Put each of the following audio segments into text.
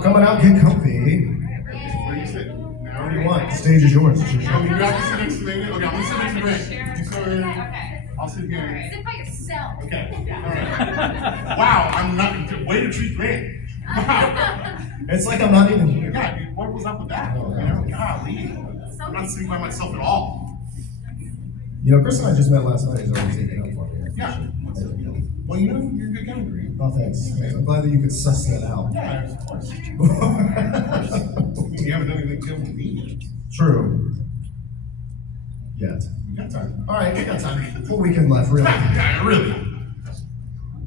Y'all coming out, get comfy. Where you sitting? What do you want? The stage is yours. It's your show. You got to sit next to me. Okay, I'm gonna sit next to Ray. You sit over there. Okay. I'll sit here. Sit by yourself. Okay. All right. Wow, I'm not. Way to treat Ray. It's like I'm not even here. Yeah, dude, what was up with that? You know, golly. I'm not sitting by myself at all. You know, Chris and I just met last night. He's already taking up for me. Yeah. Well, you know, you're a good guy, Ray. Oh, thanks. I'm glad that you could suss that out. Yeah, of course. You haven't done anything good with me. True. Yet. We got time. All right, we got time. Full weekend left, really. Yeah, really.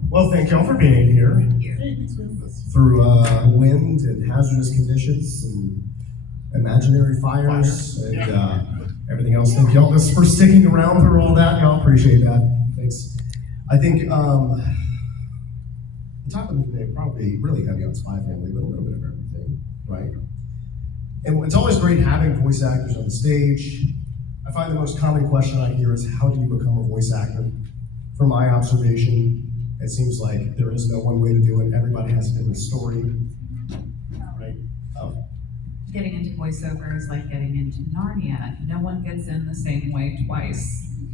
Well, thank y'all for being here through wind and hazardous conditions and imaginary fires and everything else. Thank y'all just for sticking around through all that. Y'all appreciate that. Thanks. I think the topic of today probably really heavy on Spy Family, but a little bit of everything, right? And it's always great having voice actors on the stage. I find the most common question I hear is, how do you become a voice actor? From my observation, it seems like there is no one way to do it. Everybody has a different story, right? Getting into voiceover is like getting into Narnia. No one gets in the same way twice.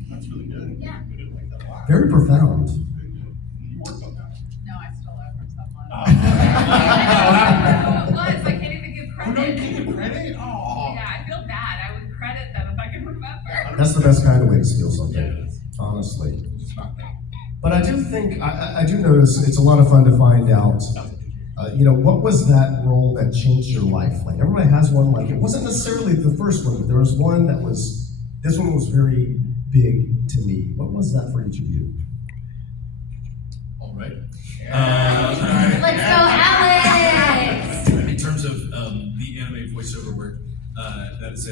That's really good. Yeah. We didn't like that a lot. Very profound. You worked on that. No, I stole it from someone. Oh. It was. I can't even give Oh, no, you credit. can't give credit? Oh. Yeah, I feel bad. I would credit them if I could remember. That's the best kind of way to steal Yeah, something, it is. honestly. It's not that. But I do think, I do notice it's a lot of fun to find out, what was that role that changed your life? Like, everybody has one, like, it wasn't necessarily the first one, but there was one that was, this one was very big to me. What was that for each of you? All right. Let's go, Alex! In terms of the anime voiceover work, that is a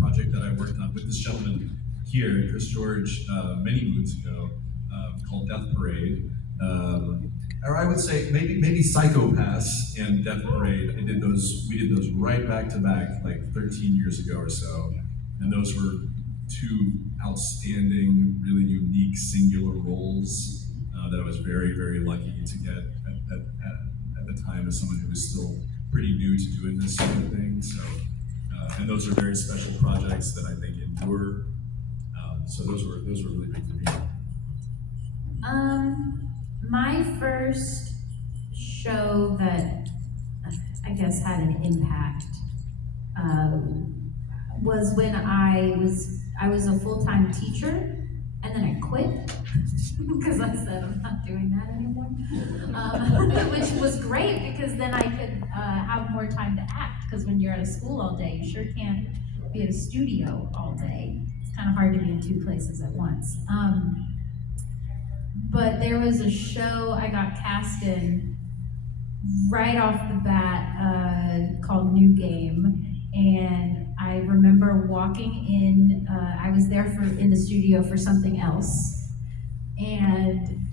project that I worked on with this gentleman here, Chris George, many moons ago, called Death Parade. Or I would say maybe Psychopaths and Death Parade. We did those right back to back, like 13 years ago or so. And those were two outstanding, really unique, singular roles that I was very, very lucky to get at the time as someone who was still pretty new to doing this sort of thing. So, and those are very special projects that I think endure. So those were really big for me. My first show that I guess had an impact was when I was a full-time teacher, and then I quit because I said I'm not doing that anymore, which was great because then I could have more time to act, because when you're at a school all day, you sure can't be at a studio all day. It's kind of hard to be in two places at once. But there was a show I got cast in right off the bat called New Game, and I remember walking in. I was there in the studio for something else, and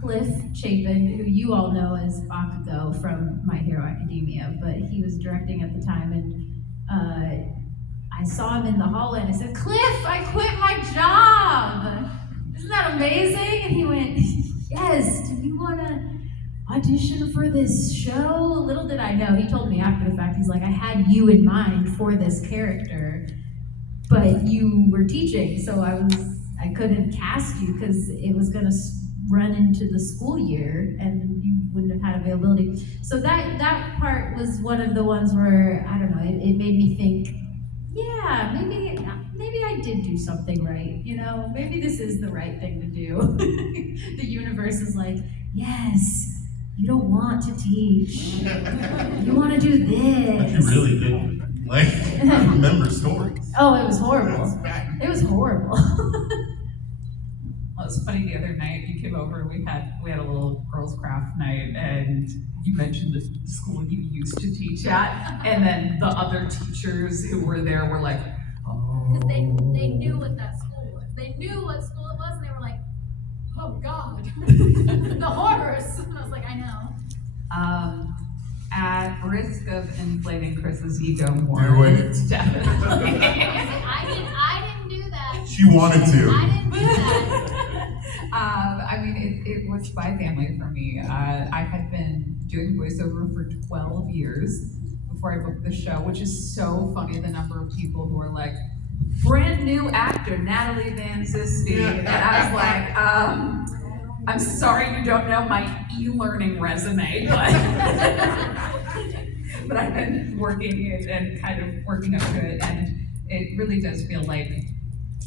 Cliff Chapin, who you all know as Bakugo from My Hero Academia, but he was directing at the time, and I saw him in the hallway, and I said, "Cliff, I quit my job. Isn't that amazing?" And he went, "Yes, do you want to audition for this show?" Little did I know, he told me after the fact, he's like, "I had you in mind for this character, but you were teaching, so I couldn't cast you because it was going to run into the school year and you wouldn't have had availability." So that part was one of the ones where, I don't know, it made me think, yeah, maybe I did do something right, maybe this is the right thing to do. The universe is like, yes, you don't want to teach. You want to do this. But you really didn't. Like, I remember stories. Oh, it was horrible. It was horrible. Well, it was funny, the other night you came over and we had a little girls' craft night, and you mentioned the school you used to teach at, and then the other teachers who were there were like, oh. Because they knew what that school was. They knew what school it was, and they were like, oh God, the horrors. And I was like, I know. At risk of inflating Chris's ego more, Do it. it's definitely. I didn't do that. She wanted to. I didn't do that. I mean, it was Spy Family for me. I had been doing voiceover for 12 years before I booked the show, which is so funny, the number of people who are like, brand new actor, Natalie Van Zisti. And I was like, I'm sorry you don't know my e-learning resume, but but I've been working it and kind of working up to it, and it really does feel like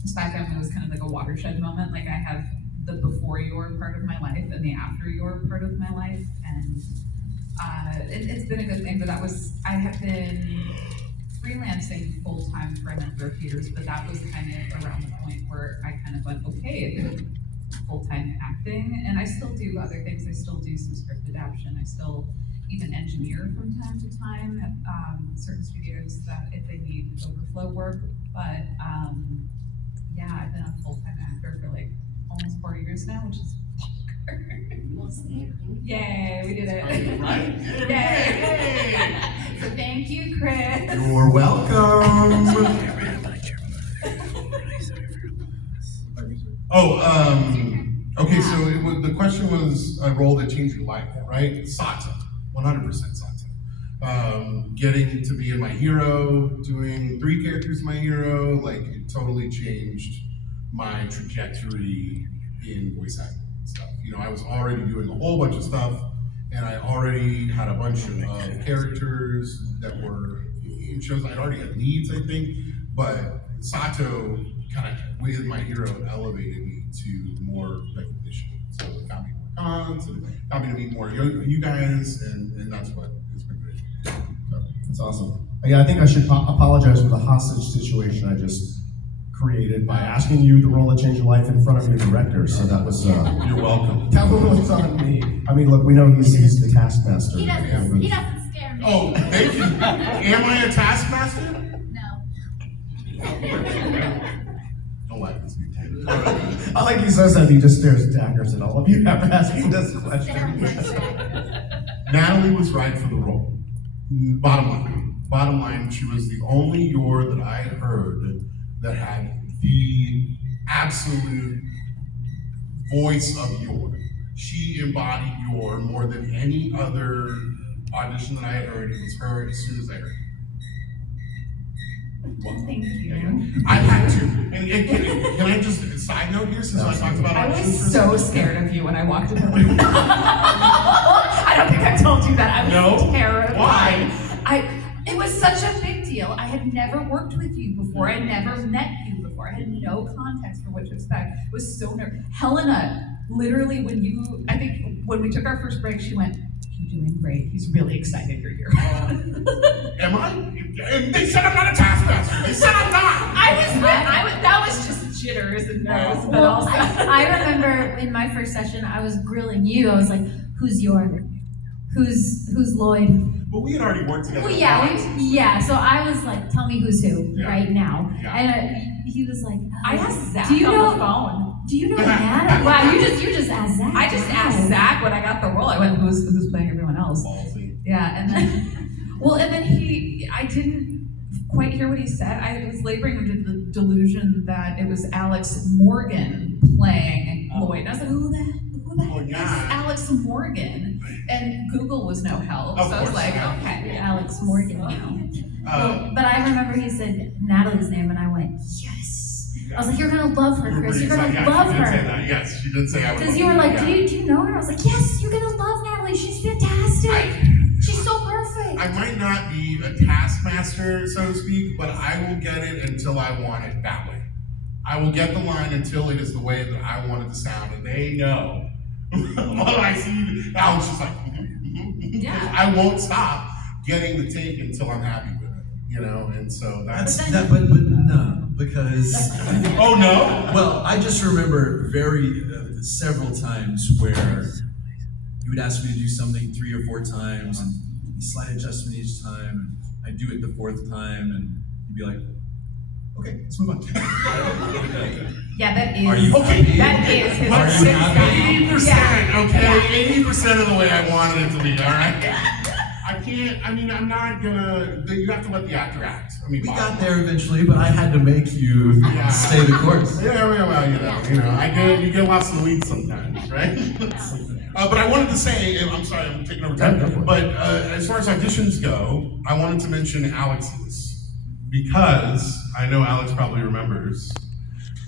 Spy Family was kind of like a watershed moment. Like I have the before your part of my life and the after your part of my life, and it's been a good thing. But I have been freelancing full time for a number of years, but that was kind of around the point where I kind of went, okay, full time acting, and I still do other things. I still do some script adaptation. I still even engineer from time to time certain studios that if they need overflow work. But yeah, I've been a full time actor for like almost 4 years now, which is yay, we did it. Right? Yay! So thank you, Chris. You're welcome. Okay, so the question was a role that changed your life, right? Sato, 100% Sato. Getting to be in My Hero, doing 3 characters in My Hero, like it totally changed my trajectory in voice acting and stuff. You know, I was already doing a whole bunch of stuff, and I already had a bunch of characters that were in shows. I already had leads, I think, but Sato kind of, with My Hero, elevated me to more recognition. So it got me more cons, and got me to meet more you guys, and that's what has been great. So, That's awesome. Yeah, I think I should apologize for the hostage situation I just created by asking you the role that changed your life in front of your director. So that was you're welcome. that was on me. I mean, look, we know he's the taskmaster. He doesn't scare me. Oh, thank you. Am I a taskmaster? No. Don't like this. I like he says that he just stares daggers at all of you after asking this question. Natalie was right for the role. Bottom line, she was the only Yor that I heard that had the absolute voice of Yor. She embodied Yor more than any other audition that I had heard. It was her as soon as I heard it. Thank you. I had to. And can I just side note here since I talked about I auditions was for a so second? scared of you when I walked in the room. I don't think I told you that. I was No? terrified. Why? It was such a big deal. I had never worked with you before. I never met you before. I had no context for what to expect. I was so nervous. Helena, literally, I think when we took our first break, she went, "You're doing great. He's really excited you're here." Am I? And they said I'm not a taskmaster. They said I'm not. That was just jitters and nerves, but Well, also. I remember in my first session, I was grilling you. I was like, "Who's Yor? Who's Lloyd?" But we had already worked together. Well, yeah. So I was like, "Tell me who's who Yeah. right now." Yeah. And he was like, I asked Zach Do you on know- the phone. "Do you know Natalie?" Wow, you just asked Zach. I just Wow. asked Zach when I got the role. I went, who's playing everyone else? Ballsy. Yeah, and then I didn't quite hear what he said. I was laboring under the delusion that it was Alex Morgan playing Lloyd. And I was like, who the heck is yeah. Alex Morgan? And Google was no help. Of So I was course, like, yeah. okay. Alex Morgan now. But I remember he said Natalie's name, and I went, "Yes." I was like, "You're gonna love her, Chris. You're gonna love she did say her." that. Yes, she did say I would. Because love you were her. like, Yeah. do you know her? I was like, "Yes, you're gonna love Natalie. She's fantastic. She's so perfect." I might not be a taskmaster, so to speak, but I will get it until I want it that way. I will get the line until it is the way that I want it to sound, and they know. When I see Alex just like, Yeah. I won't stop getting the take until I'm happy with it, you know, and so that's. But no, because Oh no! well, I just remember several times where you would ask me to do something 3 or 4 times, and slight adjustment each time, and I'd do it the 4th time, and you'd be like, "Okay, let's move on." Yeah, that is. Are you okay? That is his. Are you happy? 80%, okay? 80% of the way I wanted it to be, all right? I can't, I'm not gonna, you have to let the actor act. We got there eventually, but I had to make you stay the course. Yeah, well, you know, you get lost in the weeds sometimes, right? But I wanted to say, I'm sorry, I'm taking over Yeah, go for time. it. But as far as auditions go, I wanted to mention Alex's because I know Alex probably remembers,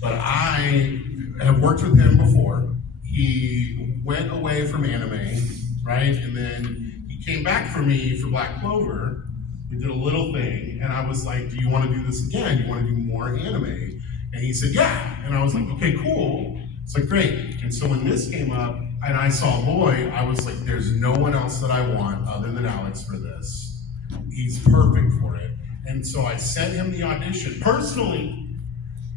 but I have worked with him before. He went away from anime, right? And then he came back for me for Black Clover. We did a little thing, and I was like, do you want to do this again? Do you want to do more anime? And he said, yeah. And I was like, okay, cool. It's like, great. And so when this came up, and I saw Lloyd, I was like, there's no one else that I want other than Alex for this. He's perfect for it. And so I sent him the audition personally.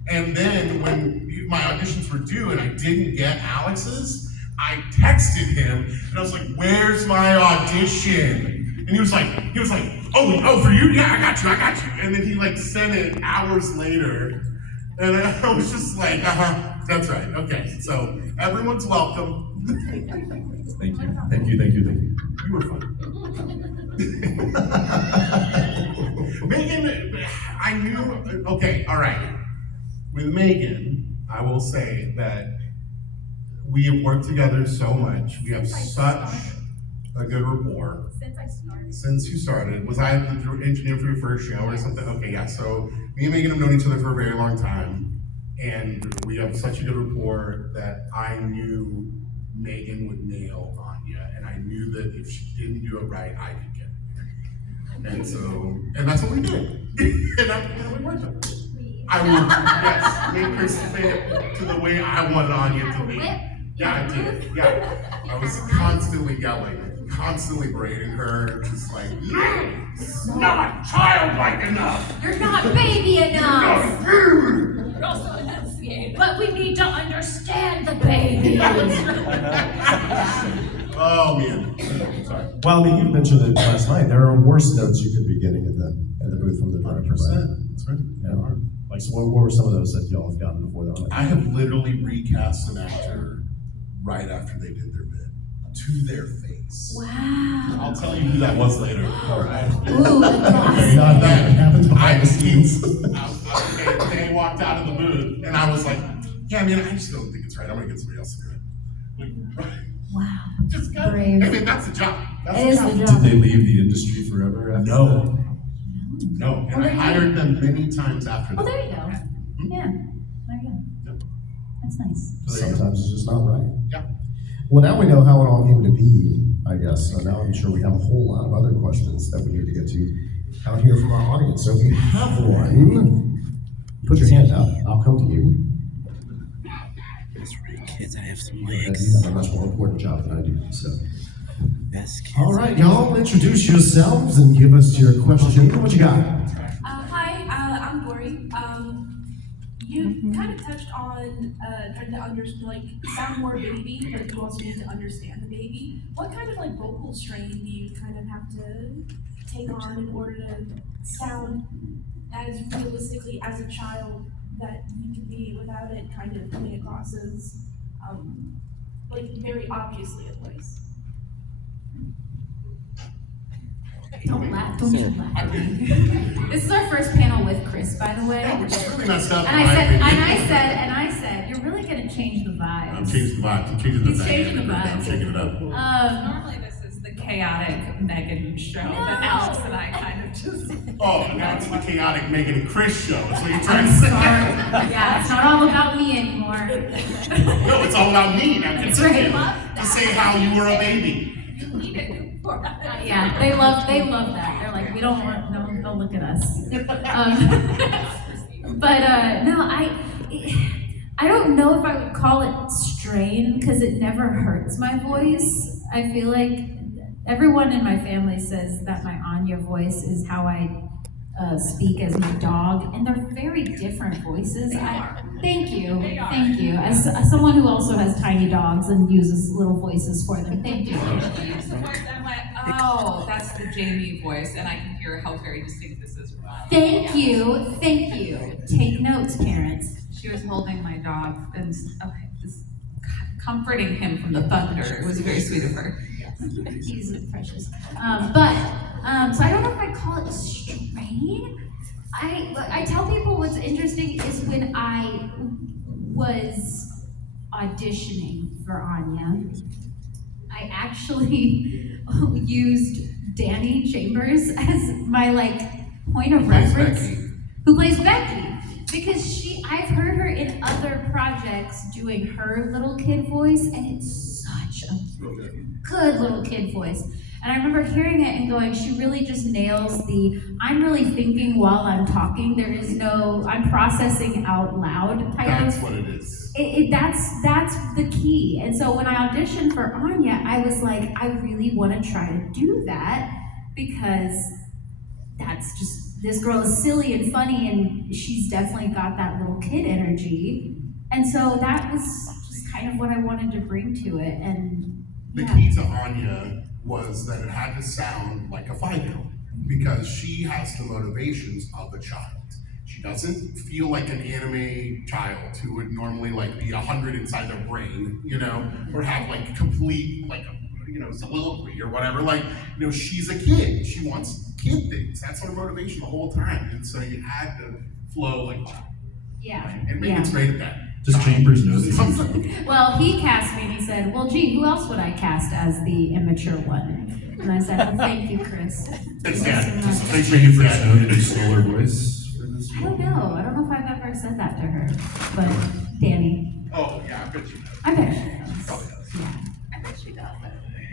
And then when my auditions were due and I didn't get Alex's, I texted him and I was like, where's my audition? And he was like, oh, for you? Yeah, I got you. And then he like sent it hours later. And I was just like, that's right. Okay, so everyone's welcome. Thank you. Thank you. You were fun. Megan, I knew, okay, all right. With Megan, I will say that we have worked together so much. We have such a good rapport. Since I started. Since you started, was I the engineer for your first show or something? Okay, yeah, so me and Megan have known each other for a very long time. And we have such a good rapport that I knew Megan would nail Anya. And I knew that if she didn't do it right, I could get it. And that's what we did. and we worked on it. I would, yes, make her fit to the way I wanted Anya to be. Yeah, I did. Yeah. I was constantly yelling, constantly berating her, just like, you're not childlike enough. You're not baby enough. You're also enunciated. But we need to understand the baby. Oh man, sorry. Well, I mean, you mentioned it last night. There are worse notes you could be getting in the booth from the director. Right? That's right. Yeah. Like, so what were some of those that y'all have gotten before that? I have literally recast an actor right after they did their bit to their face. Wow. I'll tell you who that was later. All right. Ooh, Okay, not that. It happens behind the scenes. They walked out of the booth, and I was like, "Yeah, I mean, I just don't think it's right. I'm gonna get somebody else to do it." Like, right? Wow. Just go. Brave. I mean, that's the job. That's It is the Did job. they leave the industry forever after No. No, and Well, I then you- hired them many times after Well, that. there you go. Yeah. There you go. That's nice. So there you go. Sometimes it's just not right. Yeah. Well, now we know how it all came to be, I guess. So now I'm sure we have a whole lot of other questions that we need to get to out here from our audience. So if you have one, put your hand up. I'll come to you. That's right, kids. I have some And you legs. have a much more important job than I do. So, That's kids. all right, y'all, introduce yourselves and give us your question. What you got? Hi, I'm Lori. You kind of touched on trying to sound more baby, but you also need to understand the baby. What kind of vocal strain do you kind of have to take on in order to sound as realistically as a child that you can be without it kind of coming across as very obviously a voice? Don't laugh. Don't you laugh. This is our first panel with Chris, by the way. Yeah, which is really messed up. And I said, you're really gonna change the I'm vibes. changing the vibe. I'm changing the He's vibe. changing the I'm vibe. shaking it up. Normally this is the chaotic Megan show that No. Alex and I kind of just. Oh, now it's the chaotic Megan and Chris show. That's what you're trying to say. Yeah, it's not all about me anymore. No, it's all about me. Now That's continue right. to say how you were a baby. Yeah, they love that. They're like, we don't want, no, don't look at us. No, I don't know if I would call it strain because it never hurts my voice. I feel like everyone in my family says that my Anya voice is how I speak as my dog, and they're very different voices. Thank you. As someone who also has tiny dogs and uses little voices for them, thank you. She used the voice and I went, oh, that's the Jamie voice, and I can hear how very distinct this is from mine. Thank you. Take notes, parents. She was holding my dog and just comforting him from the thunder. It was very sweet of her. He's precious. So I don't know if I call it strain. I tell people what's interesting is when I was auditioning for Anya, I actually used Danny Chambers as my like point of Plays reference. Becky. Who plays Becky? Because I've heard her in other projects doing her little kid voice, and it's such a good little kid voice. And I remember hearing it and going, she really just nails the, I'm really thinking while I'm talking. There is no, I'm processing out loud type That's of. what it is. That's the key. And so when I auditioned for Anya, I was like, I really want to try to do that because that's just, this girl is silly and funny and she's definitely got that little kid energy. And so that was just kind of what I wanted to bring to it. And The yeah. key to Anya was that it had to sound like a 5-year-old because she has the motivations of a child. She doesn't feel like an anime child who would normally like be 100 inside their brain, you know, or have like complete like soliloquy or whatever. Like, she's a kid. She wants kid things. That's her motivation the whole time. And so you had to flow like that. Yeah. And Megan's great at that. Does Chambers know this? Well, he cast me and he said, well, gee, who else would I cast as the immature one? And I said, well, thank you, Chris. Thanks, Thanks Dad. so much. Thanks for making that. know that you stole her voice for this? I don't know if I've ever said that to her, but Danny, Oh, yeah, I bet you know. I bet she does. Probably does. Yeah. I bet she does.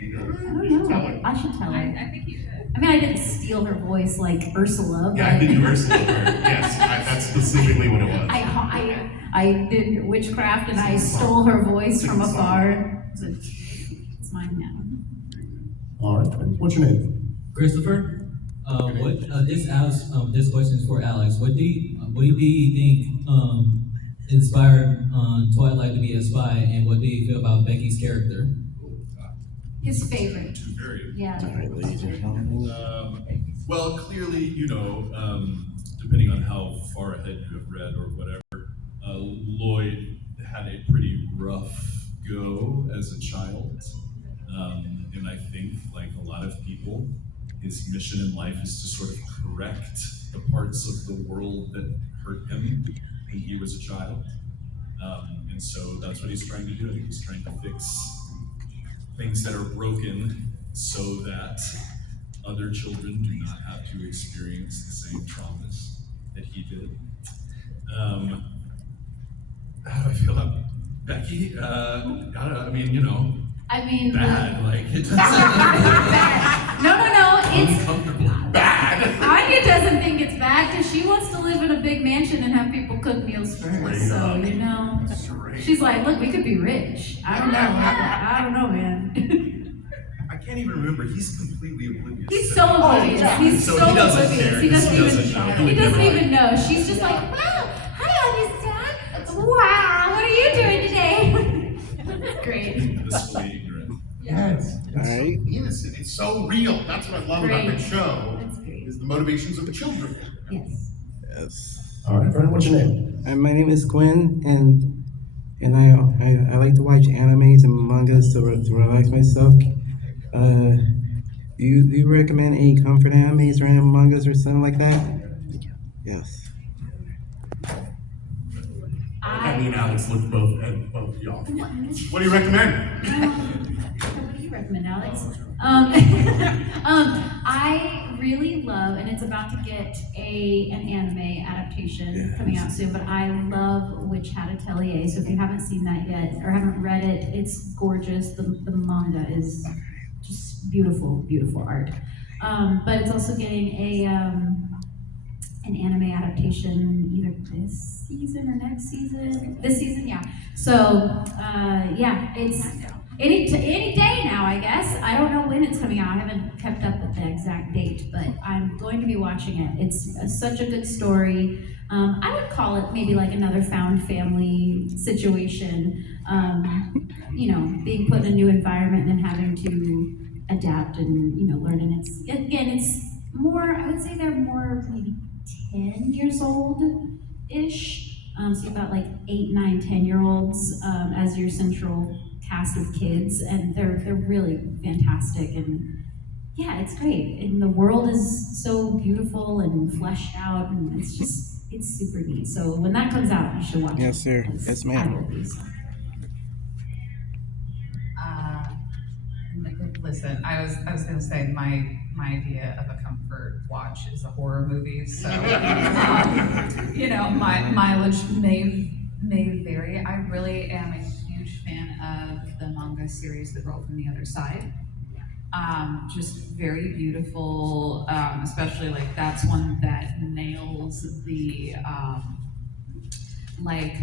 You know. I don't Tell know. her. I should tell her. I think you should. I mean, I didn't steal her voice like Ursula. Yeah, I but did Ursula. Yes, that's specifically what it was. I did witchcraft and I stole her voice from afar. It's mine now. All right, what's your name? Christopher, this question is for Alex. What do you think inspired Twilight to be a spy, and what do you feel about Becky's character? His favorite. Very. Yeah. All right, ladies and gentlemen. Well, clearly, depending on how far ahead you have read or whatever, Lloyd had a pretty rough go as a child. And I think, like a lot of people, his mission in life is to sort of correct the parts of the world that hurt him when he was a child. And so that's what he's trying to do. He's trying to fix things that are broken so that other children do not have to experience the same traumas that he did. How do I feel about Becky? I don't know, I mean, bad, like, it doesn't, no, it's, uncomfortable. Bad. Anya doesn't think it's bad because she wants to live in a big mansion and have people cook meals for her. Straight So, up. she's like, look, we could be rich. I don't know, man. I can't even remember, he's completely oblivious. He's so oblivious. He's So so he doesn't oblivious. care, He 'cause doesn't he even. doesn't know. He doesn't even know. She's just like, wow, hi, Anya's dad. Wow, what are you doing today? Great. Blissfully ignorant. Yes. All right. Innocent. It's so real. That's what I love about the Great. show. That's great. Is the motivations of the children. Yes. Yes. All right, friend, what's your name? My name is Gwen, and I like to watch animes and mangas to relax myself. Do you recommend any comfort animes or any mangas or something like that? Yes. I mean, Alex looked at both of y'all. What do you recommend? What do you recommend, Alex? I really love, and it's about to get an anime adaptation coming out soon, but I love Witch Hat Atelier. So if you haven't seen that yet or haven't read it, it's gorgeous. The manga is just beautiful, beautiful art. But it's also getting an anime adaptation either this season or next season. This season, yeah. So yeah, it's any day now, I guess. I don't know when it's coming out. I haven't kept up with the exact date, but I'm going to be watching it. It's such a good story. I would call it maybe like another found family situation. Being put in a new environment and having to adapt and learn. And it's more. I would say they're more maybe 10 years old-ish. So you've got like 8, 9, 10-year-olds as your central cast of kids, and they're really fantastic. And yeah, it's great. And the world is so beautiful and fleshed out, and it's super neat. So when that comes out, you should watch it. Yes, sir. 'Cause Yes, I ma'am. will be. Listen, I was gonna say my idea of a comfort watch is a horror movie, so my mileage may vary. I really am a huge fan of the manga series, The Girl from the Other Side. Just very beautiful, especially like that's one that nails the like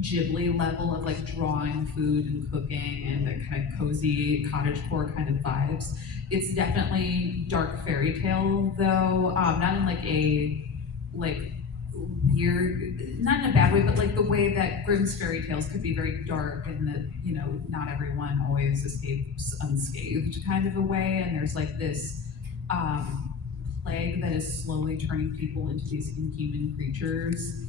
Ghibli level of like drawing food and cooking and the kind of cozy cottagecore kind of vibes. It's definitely dark fairy tale though, not in like a like weird, not in a bad way, but like the way that Grimm's fairy tales could be very dark and that, not everyone always escapes unscathed kind of a way. And there's like this plague that is slowly turning people into these inhuman creatures.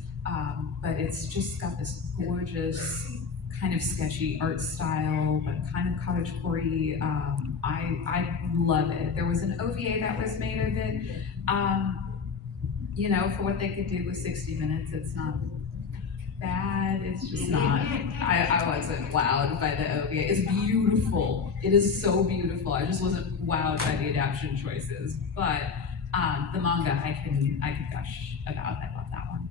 But it's just got this gorgeous, kind of sketchy art style, but kind of cottagecore-y. I love it. There was an OVA that was made of it. For what they could do with 60 minutes, it's not bad. It's just not. I wasn't wowed by the OVA. It's beautiful. It is so beautiful. I just wasn't wowed by the adaptation choices. But the manga, I can gush about. I love that one.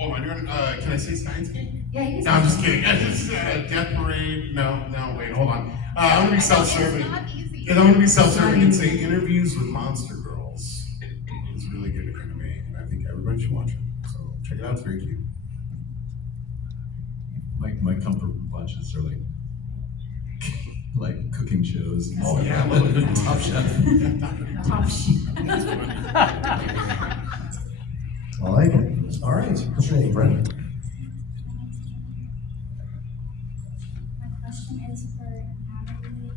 Oh, am I doing, can I say Science Game? Yeah, you No, I'm just kidding. Death Parade, no, wait, hold on. I'm gonna be self-serving. It's not easy. And I'm gonna be self-serving and say Interviews with Monster Girls. It's really good anime, and I think everybody should watch it. So check it out, it's very cute. My comfort watches are like cooking shows. And Oh stuff. yeah, I love a good Top Chef. Top sheet. I like it. All right. What's your name, Brent? My question is for Natalie,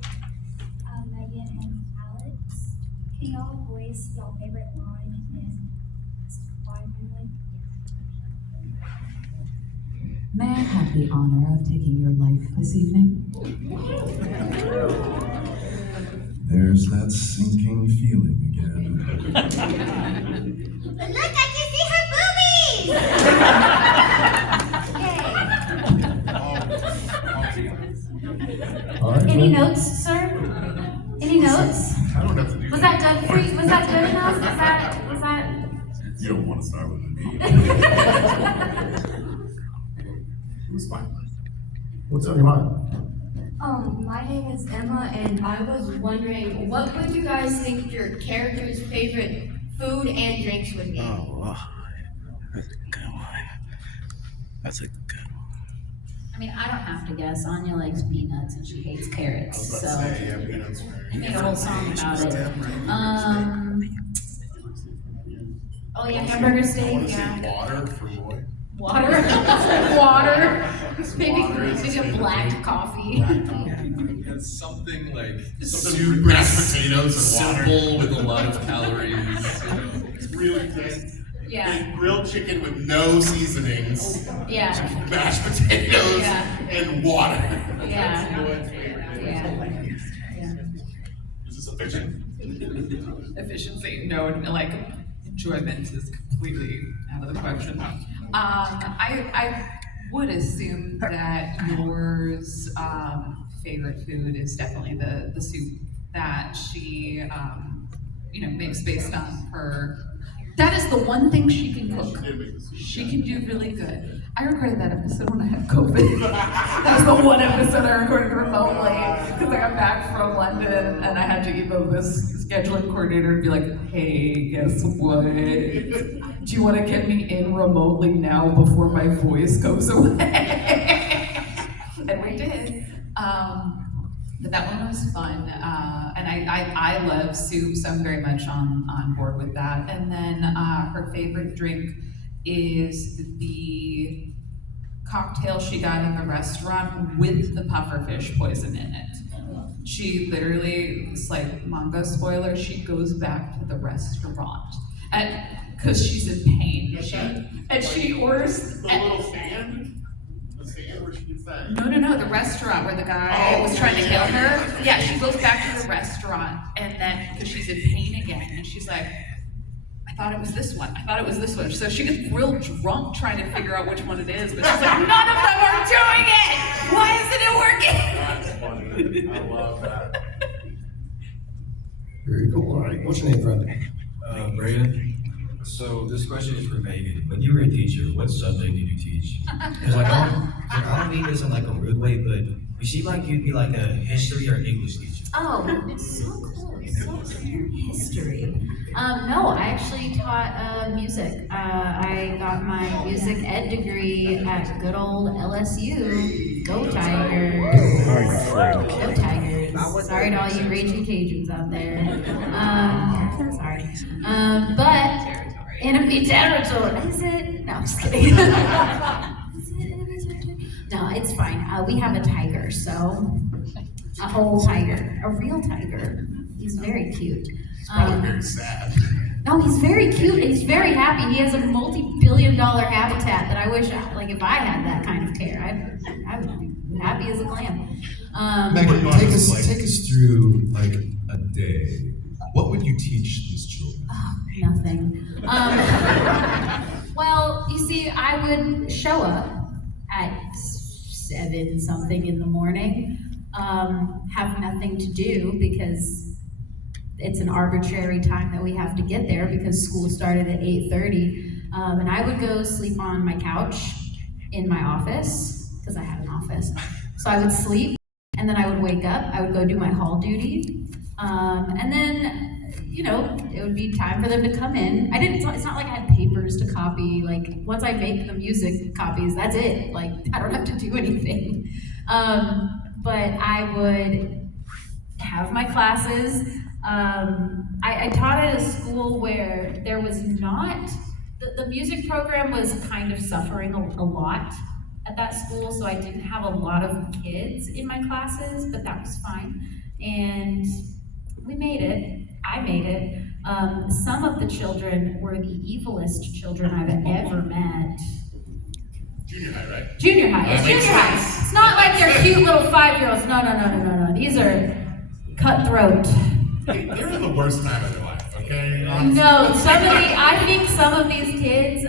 Megan, and Alex. Can y'all voice y'all favorite line in Spy Family? May I have the honor of taking your life this evening? There's that sinking feeling again. But look, I can see her boobies! All right. Any Brent. notes, sir? Any notes? I don't have to do Was that. that good for you? Was that good enough? Was that? You don't want to start with me. It was fine. What's on your mind? My name is Emma, and I was wondering, what would you guys think your character's favorite food and drinks would be? Oh, that's a good one. That's a good one. I mean, I don't have to guess. Anya likes peanuts and she hates carrots, so Yeah, peanuts. I made a whole song about it. Oh yeah, hamburger I steak. want to Yeah. say water for Roy. Water. Water. Maybe Water is maybe a favorite black thing. coffee. Black coffee. Yeah, something like Something with mashed potatoes and water. simple with a lot of calories. It's really dense. Yeah. And grilled chicken with no seasonings, Yeah. mashed potatoes, Yeah. and water. Yeah. Roy's favorite. Yeah. Is this efficient? Efficiency, no, like enjoyment is completely out of the question. I would assume that yours favorite food is definitely the soup that she makes based on her. That is the one thing she can cook. She can do really good. I recorded that episode when I had COVID. That was the one episode I recorded remotely because I got back from London and I had to email this scheduling coordinator and be like, hey, guess what? Do you want to get me in remotely now before my voice goes away? And we did. But that one was fun. And I love soup, so I'm very much on board with that. And then her favorite drink is the cocktail she got in the restaurant with the pufferfish poison in it. She literally, it's like manga spoiler, she goes back to the restaurant because she's in pain. She orders The little stand? The stand where she gets that? No, the restaurant where the guy was trying to kill her. Yeah, she goes back to the restaurant and then because she's in pain again and she's like, I thought it was this one. So she gets real drunk trying to figure out which one it is, but she's like, none of them are doing it! Why isn't it working? I love that. Very cool. All right. What's your name, friend? Braden. So this question is for Megan. When you were a teacher, what subject did you teach? Because I don't mean this in like a rude way, but you seem like you'd be like a history or English teacher. Oh, so cool, so cool. History. No, I actually taught music. I got my music ed degree at good old LSU. Go Tigers. Go Tigers. Sorry to all you raging Cajuns out there. Sorry. But enemy territory. Is it? No, I'm just kidding. Is it enemy territory? No, it's fine. We have a tiger, so a whole tiger, a real tiger. He's very cute. Probably very sad. No, he's very cute and he's very happy. He has a multi-billion-dollar habitat that I wish, like, if I had that kind of care, I would be happy as a clam. Megan, take us through like a day. What would you teach these children? Oh, nothing. Well, you see, I would show up at 7 something in the morning, have nothing to do because it's an arbitrary time that we have to get there because school started at 8:30. And I would go sleep on my couch in my office, because I had an office. So I would sleep, and then I would wake up, I would go do my hall duty. And then, you know, it would be time for them to come in. It's not like I had papers to copy. Like, once I make the music copies, that's it. Like, I don't have to do anything. But I would have my classes. I taught at a school where there was not, the music program was kind of suffering a lot at that school, so I didn't have a lot of kids in my classes, but that was fine. And we made it. I made it. Some of the children were the evilest children I've ever met. Junior high, right? Junior high. It's junior high. It's not like they're cute little 5-year-olds. No. These are cutthroat. They're the worst time of their life, okay? No, I think some of these kids,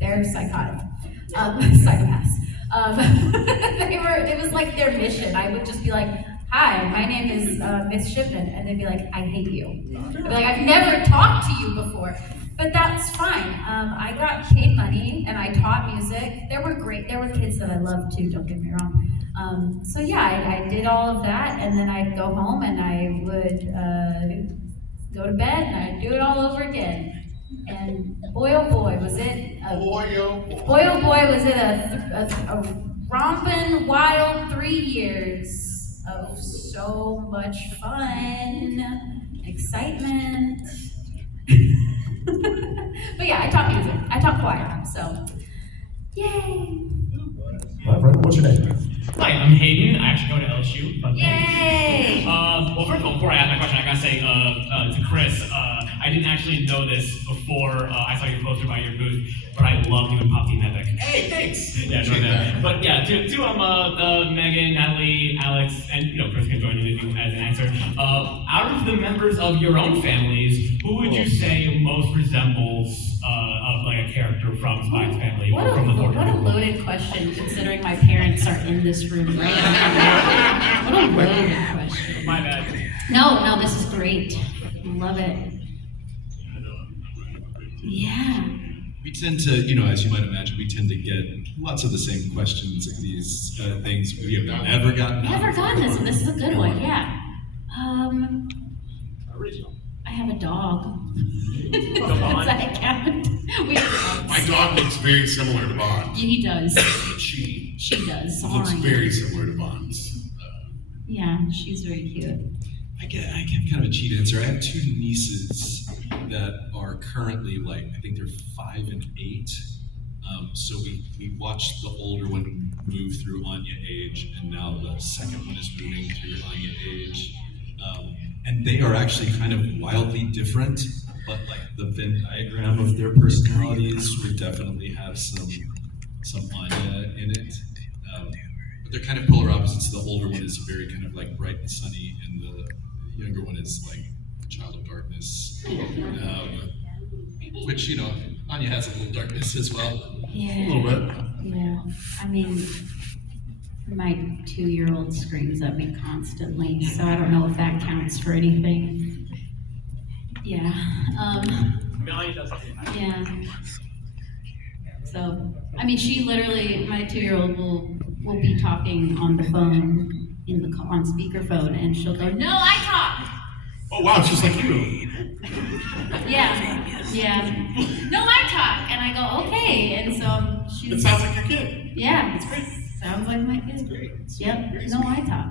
they're psychotic, psychopaths. It was like their mission. I would just be like, hi, my name is Miss Shipman, and they'd be like, I hate you. I'd be like, I've never talked to you before, but that's fine. I got paid money, and I taught music. There were kids that I loved too, don't get me wrong. So yeah, I did all of that, and then I'd go home and I would go to bed and I'd do it all over again. And boy oh boy was it a romping wild 3 years of so much fun, excitement. But yeah, I taught music. I taught choir, so yay! My friend, what's your name? Hi, I'm Hayden. I actually go to LSU. Yay! Well, first of all, before I ask my question, I gotta say to Chris, I didn't actually know this before I saw your poster by your booth, but I love doing Pop Team Epic. Hey, thanks. Yeah, but yeah, to Megan, Natalie, Alex, and Chris can join in with you as an answer. Out of the members of your own families, who would you say most resembles of like a character from Spike's family or from the Thornton? What a loaded question, considering my parents are in this room right now. What a loaded question. My bad. No, this is great. Love it. Yeah. We tend to, as you might imagine, we tend to get lots of the same questions and these things we have never gotten. Never gotten this, and this is a good one, yeah. I have a dog. Does that count? My dog looks very similar to Bond. He does. She does. looks Sorry. very similar to Bond's. Yeah, she's very cute. I give kind of a cheat answer. I have 2 nieces that are currently I think they're 5 and 8. So we watched the older one move through Anya age, and now the second one is moving through Anya age. And they are actually kind of wildly different, but the Venn diagram of their personalities would definitely have some Anya in it. But they're kind of polar opposites. The older one is very kind of bright and sunny, and the younger one is a child of darkness. Which, Anya has a little darkness as well. Yeah. A little bit. Yeah. I mean, My 2-year-old screams at me constantly, so I don't know if that counts for anything. Yeah. Melanie does it. Yeah. So, I mean, she literally, my 2-year-old will be talking on the phone on speakerphone, and she'll go, "No, I talk." Oh wow, it's just like you. Yeah. No, I talk, and I go, "Okay," and so she's. It sounds like your kid. Yeah, it's great. Sounds like my kid. Yep. No, I talk.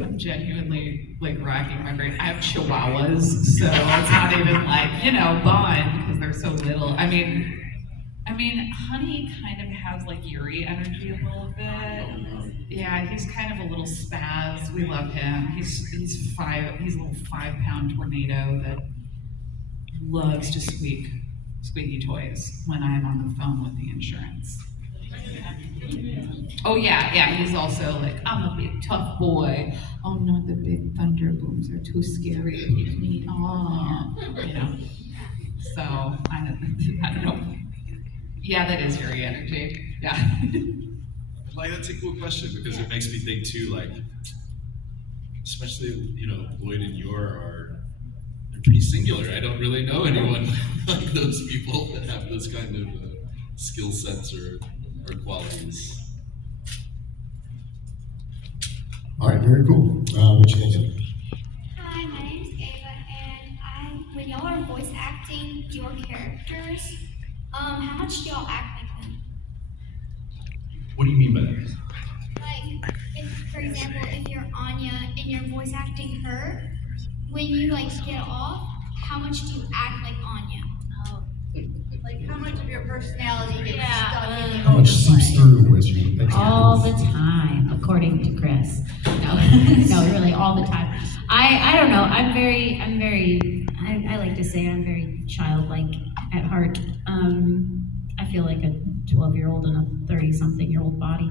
I'm genuinely like racking my brain. I have chihuahuas, so it's not even like, bond because they're so little. I mean, Honey kind of has like Yuri energy a little bit. Yeah, he's kind of a little spaz. We love him. He's a little 5-pound tornado that loves to squeaky toys when I'm on the phone with the insurance. Oh yeah, he's also like, I'm a big tough boy. Oh no, the big thunder booms are too scary to hit me. So I don't know. Yeah, that is Yuri energy. Yeah. Like, that's a cool question because it makes me think too, like, especially, Lloyd and they're pretty singular. I don't really know anyone like those people that have those kind of skill sets or qualities. All right, very cool. What you thinking? Hi, my name's Ava, and when y'all are voice acting your characters, how much do y'all act like them? What do you mean by that? Like, if, for example, if you're Anya and you're voice acting her, when you get off, how much do you act like Anya? Like, how much of your personality gets stuck in the How much seeps through with you? All the time, according to Chris. No, no, really, all the time. I don't know. I like to say I'm very childlike at heart. I feel like a 12-year-old in a 30-something-year-old body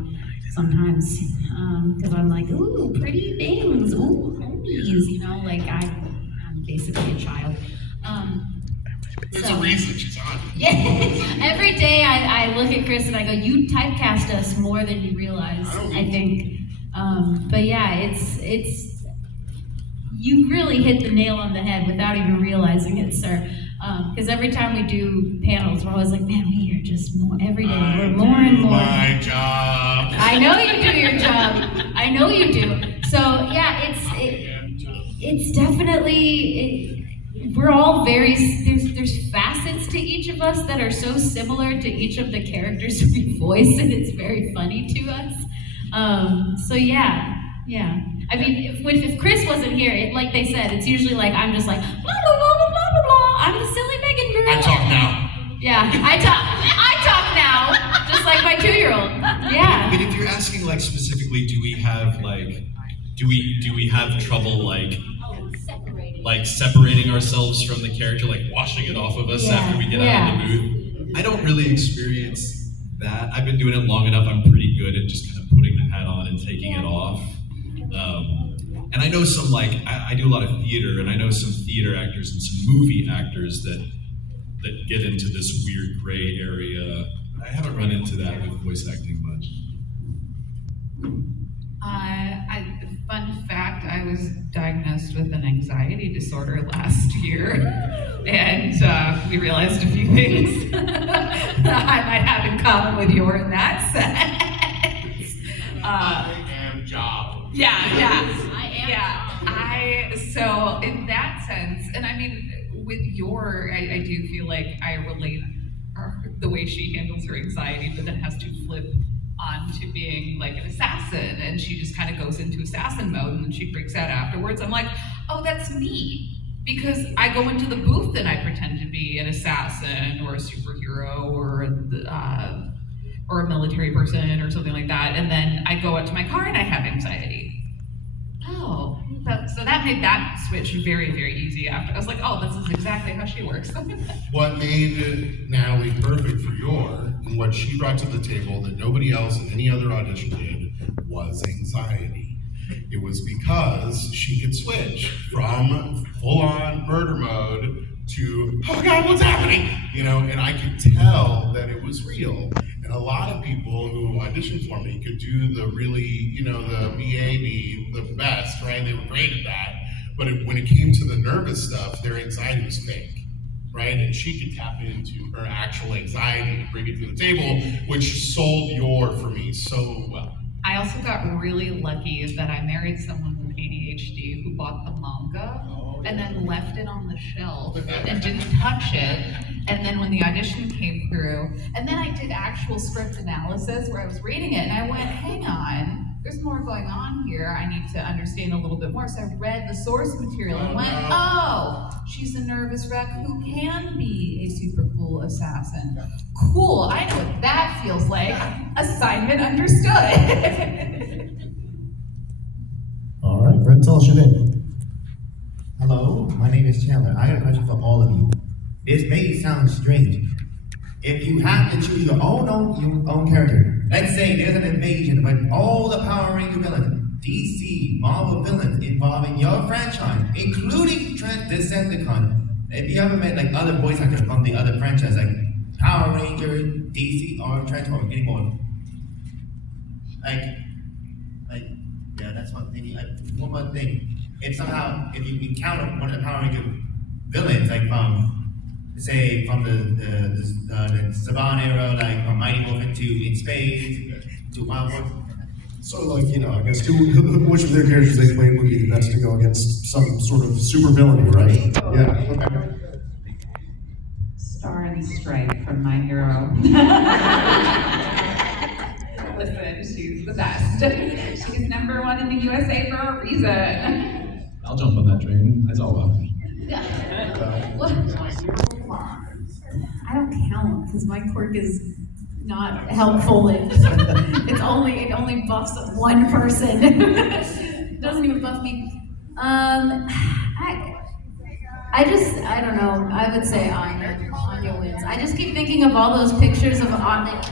sometimes, because I'm like, ooh, pretty things, ooh, homies, I'm basically a child. There's a reason she's on. Yeah. Every day I look at Chris and I go, you typecast us more than you realize, I think. But yeah, it's you really hit the nail on the head without even realizing it, sir. Because every time we do panels, we're always like, man, we are just more, every day, we're more and more. My job. I know you do your job. I know you do. So yeah, it's definitely, we're all there's facets to each of us that are so similar to each of the characters we voice, and it's very funny to us. So yeah. I mean, if Chris wasn't here, like they said, it's usually like, I'm just like, blah, blah, blah, blah, blah, blah, blah. I'm the silly Megan girl. I talk now. Yeah, I talk now, just like my 2-year-old. Yeah. But if you're asking like specifically, do we have trouble like separating ourselves from the character, like washing it off of us after we get out of the booth? I don't really experience that. I've been doing it long enough. I'm pretty good at just kind of putting the hat on and taking it off. And I know some I do a lot of theater, and I know some theater actors and some movie actors that get into this weird gray area. I haven't run into that with voice acting much. Fun fact, I was diagnosed with an anxiety disorder last year, and we realized a few things I might have in common with you in that sense. I am job. So in that sense, and I mean, with I do feel like I relate the way she handles her anxiety, but then has to flip on to being like an assassin, and she just kind of goes into assassin mode, and then she freaks out afterwards. I'm like, oh, that's me, because I go into the booth and I pretend to be an assassin or a superhero or a military person or something like that, and then I go out to my car and I have anxiety. Oh, so that made that switch very, very easy after. I was like, oh, this is exactly how she works. What made Natalie perfect for and what she brought to the table that nobody else in any other audition did was anxiety. It was because she could switch from full-on murder mode to, oh God, what's happening? And I could tell that it was real. And a lot of people who auditioned for me could do the really, the BAB the best, right? They were great at that. But when it came to the nervous stuff, their anxiety was fake, right? And she could tap into her actual anxiety and bring it to the table, which sold your for me so well. I also got really lucky that I married someone with ADHD who bought the manga and then left it on the shelf and didn't touch it. And then when the audition came through, and then I did actual script analysis where I was reading it and I went, hang on, there's more going on here. I need to understand a little bit more. So I read the source material and went, oh, she's a nervous wreck who can be a super cool assassin. Cool, I know what that feels like. Assignment understood. All right, Brent, tell us your name. Hello, my name is Chandler. I got a question for all of you. This may sound strange. If you have to choose your own character, let's say there's an invasion with all the Power Ranger villains, DC, Marvel villains involving your franchise, including Decepticon. If you ever met like other voice actors from the other franchise, like Power Ranger, DC, or Transformers anymore, yeah, that's one thing. One more thing. If you encounter one of the Power Ranger villains, like from the Saban era, like from Mighty Morphin to In Space to Wild Horse. So, I guess which of their characters they played would be the best to go against some sort of super villainy, right? Yeah. Okay. Star and Stripe from My Hero. Listen, she's the best. She's #1 in the USA for a reason. I'll jump on that train. That's all well. I don't count because my quirk is not helpful. It only buffs one person. It doesn't even buff me. I don't know. I would say Anya wins. I just keep thinking of all those pictures of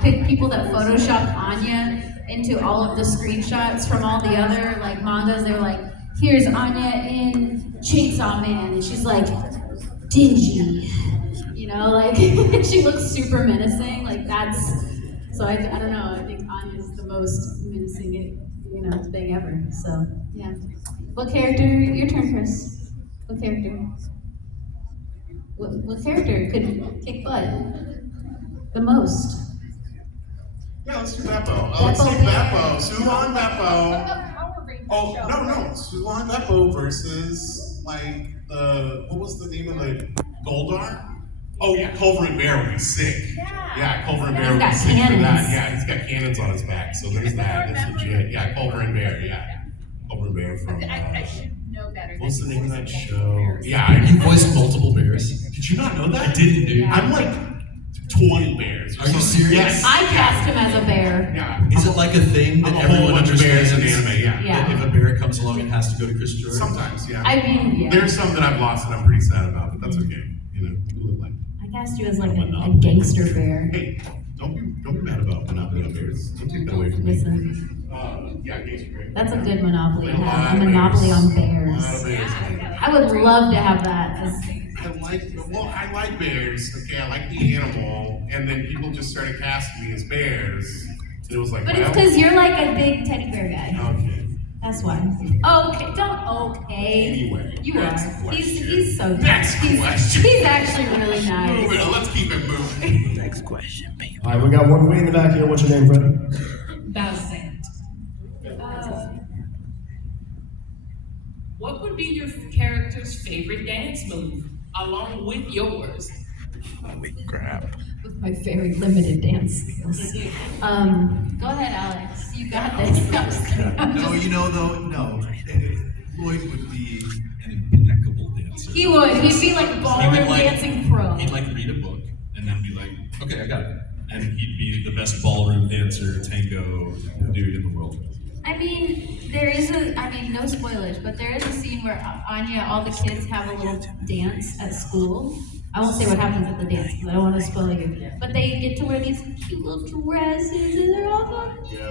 people that photoshopped Anya into all of the screenshots from all the other mangas. They were like, here's Anya in Chainsaw Man, and she's like dingy, she looks super menacing. So I don't know. I think Anya's the most menacing, thing ever. So yeah. What character? Your turn, Chris. What character? What character could kick butt the most? Yeah, let's do Beppo. Let's take Beppo. Sulan Beppo. Oh, no. Sulan Beppo versus, what was the name of the Goldar? Oh, yeah, Culver and Bear would be sick. Yeah, Culver and Bear would be sick for that. Yeah, he's got cannons on his back, so there's that. That's legit. Yeah, Culver and Bear, yeah. Culver and Bear from, I should know better. what's the name of that show? Yeah, You voiced multiple bears. did you not know that? I didn't, dude. I'm like 20 bears. Are you serious? Yes. I cast him as a bear. Yeah. Is it like a thing that I'm a whole everyone bunch of bears understands? in anime, yeah. That if a bear comes along, it has to go to Chris George? Sometimes, yeah. I mean, yeah. There's some that I've lost that I'm pretty sad about, but that's okay. You live life. I cast you as a gangster bear. Hey, don't be mad about Monopoly on bears. Don't take that away from me. Listen, Yeah, gangster bear. that's a good monopoly to A lot have. of A monopoly bears. on A bears. lot of bears. I would love to have that. I like bears. Okay, I like the animal, and then people just started casting me as bears. And it was like, But it's because you're like a big teddy bear guy. Okay. That's why. Okay, don't okay. Anyway, You next are. question. He's so Next he's, question. He's actually really nice. Move it. Let's keep it moving. Next question, baby. All right, we got one way in the back here. What's your name, friend? Balsant. What would be your character's favorite dance move, along with yours? Holy crap. With my very limited dance skills. Go ahead, Alex. You got this. No, I'm just kidding. No. Lloyd would be an impeccable dancer. He would. He'd be like ballroom dancing pro. He'd read a book and then be like, okay, I got it. And he'd be the best ballroom dancer, tango dude in the world. I mean, no spoilers, but there is a scene where Anya, all the kids have a little dance at school. I won't say what happens at the dance because I don't want to spoil you. But they get to wear these cute little dresses and they're all so cute.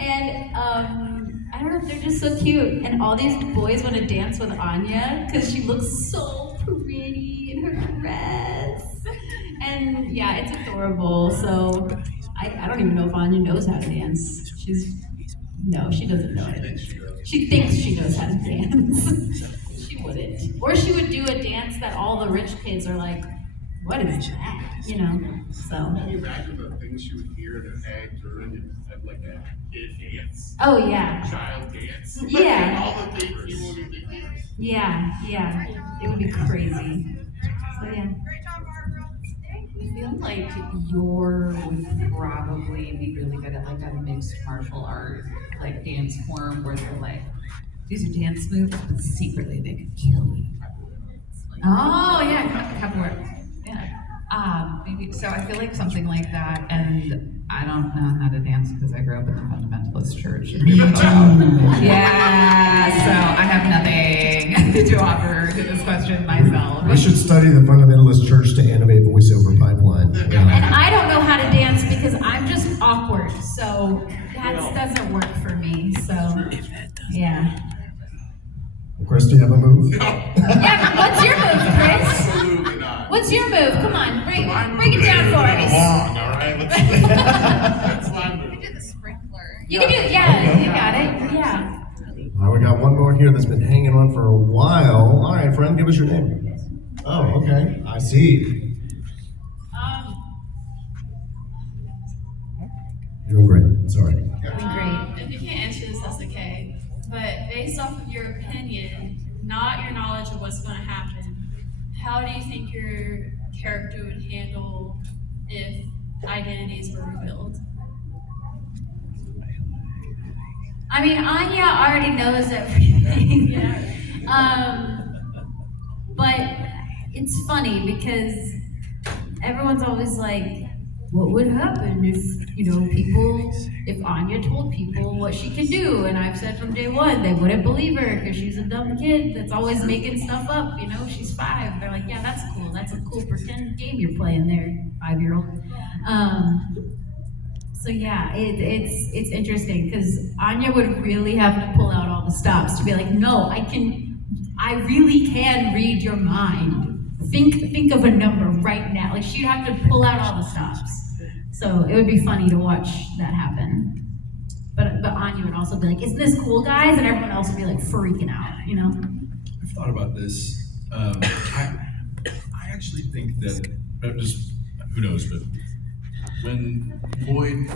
And I don't know, they're just so cute. And all these boys want to dance with Anya because she looks so pretty in her dress. And yeah, it's adorable. So I don't even know if Anya knows how to dance. No, she doesn't know it. She thinks she knows how to dance. She wouldn't. Or she would do a dance that all the rich kids are like, what is that? You know? So. Can you imagine the things you would hear in her head during like a kid dance? Oh, yeah. Child dance? Yeah. All the things you wouldn't think of. Yeah. It would be crazy. So, yeah. I feel like your would probably be really good at like a mixed martial art, like dance form where they're like, these are dance moves, but secretly they could kill you. Oh yeah, capoeira. Yeah. Maybe so. I feel like something like that, and I don't know how to dance because I grew up in a fundamentalist church. Yeah, so I have nothing to offer to this question myself. We should study the fundamentalist church to animate voiceover pipeline. And I don't know how to dance because I'm just awkward, so that doesn't work for me. So, yeah. Chris, do you have a move? Yeah, what's your move, Chris? Absolutely not. What's your move? Come on, break it down for us. Long, all right? That's my move. You can do it, yeah, you got it, yeah. All right, we got one more here that's been hanging on for a while. All right, friend, give us your name. Oh, okay, I see. Doing great, sorry. Great. If you can't answer this, that's okay. But based off of your opinion, not your knowledge of what's going to happen, how do you think your character would handle if identities were revealed? I mean, Anya already knows everything. But it's funny because everyone's always like, what would happen if, if Anya told people what she can do? And I've said from day one, they wouldn't believe her because she's a dumb kid that's always making stuff up, she's 5. They're like, yeah, that's cool. That's a cool pretend game you're playing there, 5-year-old. So yeah, it's interesting because Anya would really have to pull out all the stops to be like, no, I really can read your mind. Think of a number right now. Like she'd have to pull out all the stops. So it would be funny to watch that happen. But Anya would also be like, isn't this cool, guys? And everyone else would be like freaking out, I've thought about this. I actually think that, who knows, but when Lloyd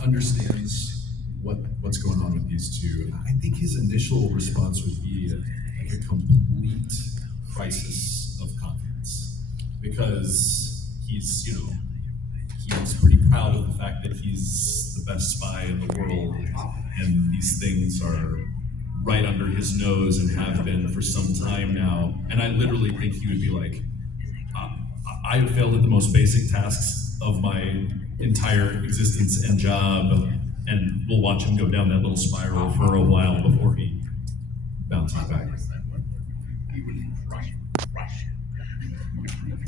understands what's going on with these two, I think his initial response would be like a complete crisis of confidence, because he's pretty proud of the fact that he's the best spy in the world, and these things are right under his nose and have been for some time now. And I literally think he would be like, I have failed at the most basic tasks of my entire existence and job, and we'll watch him go down that little spiral for a while before he bounces back.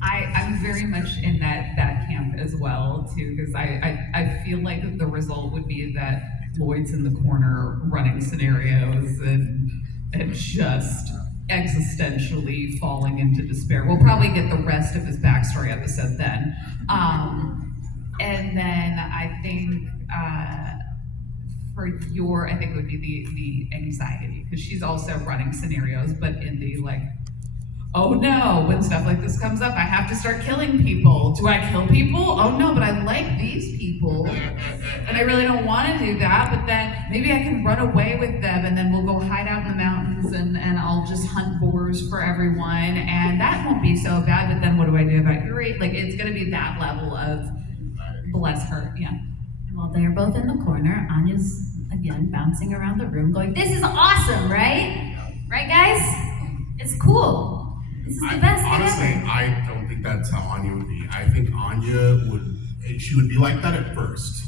I'm very much in that camp as well too, because I feel like the result would be that Lloyd's in the corner running scenarios and just existentially falling into despair. We'll probably get the rest of his backstory episode then. And then I think I think it would be the anxiety, because she's also running scenarios, but in the like, oh no, when stuff like this comes up, I have to start killing people. Do I kill people? Oh no, but I like these people. And I really don't want to do that, but then maybe I can run away with them and then we'll go hide out in the mountains and I'll just hunt boars for everyone, and that won't be so bad, but then what do I do about your rate? Like, it's gonna be that level of bless her, yeah. Well, they're both in the corner. Anya's, again, bouncing around the room going, this is awesome, right? Right, guys? It's cool. This is the best thing honestly, ever. I don't think that's how Anya would be. I think Anya she would be like that at first.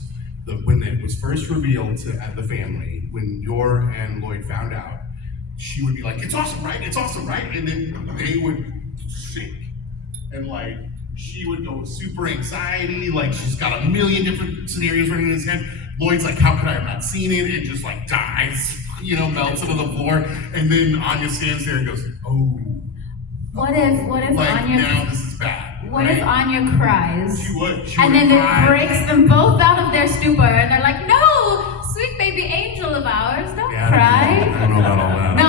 When it was first revealed to the family, when Yor and Lloyd found out, she would be like, it's awesome, right? It's awesome, right? And then they would sink. And like, she would go super anxiety, like she's got a million different scenarios running in his head. Lloyd's like, how could I have not seen it? And just like dies, melts into the floor. And then Anya stands there and goes, oh. What if like, Anya? Now this is bad. what if Anya cries? She would. And then it breaks them both out of their stupor, and they're like, no, sweet baby angel of ours, don't cry. I don't know about all that. No,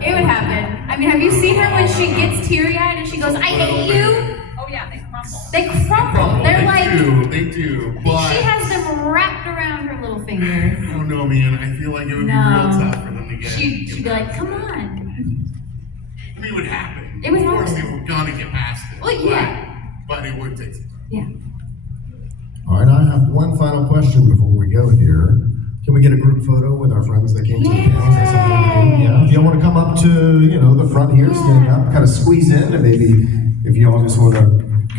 it would happen. I mean, have you seen her when she gets teary-eyed and she goes, I hate you? Oh yeah, they crumble. They crumble. They're like, They do, but she has them wrapped around her little finger. I don't know, man. I feel like it would be real tough for them to get. She'd be like, come on. I mean, it would happen. It would Of course, happen. they were gonna get past it. Well, yeah. But it would take some time. Yeah. All right, I have one final question before we go here. Can we get a group photo with our friends that came to the panel? Is that something we can do? Yeah. If y'all want to come up to, the front here, stand up, kind of squeeze in, and maybe if y'all just want to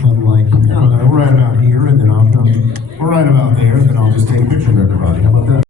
come like, I don't know, right about here, and then I'll come right about there, and then I'll just take a picture of everybody. How about that?